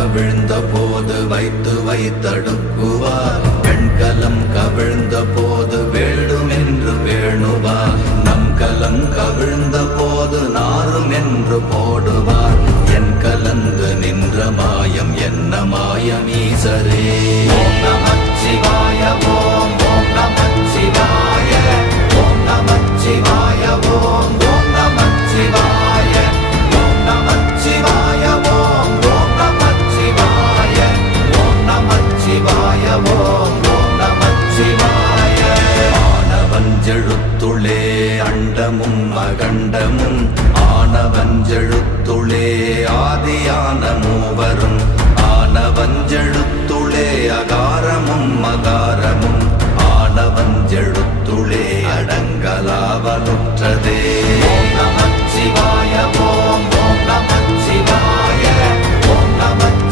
கவிழ்ந்த போது வைத்து வைத்தடுக்குவார். பெண்கலம் கவிழ்ந்த போது வேண்டுமென்று வேணுவார். நம் கலம் கவிழ்ந்த போது நாரும் என்று போடுவார். என் கலந்து நின்ற மாயம் என்ன மாயம் ஈசரே. ஓம் நமச்சிவாய.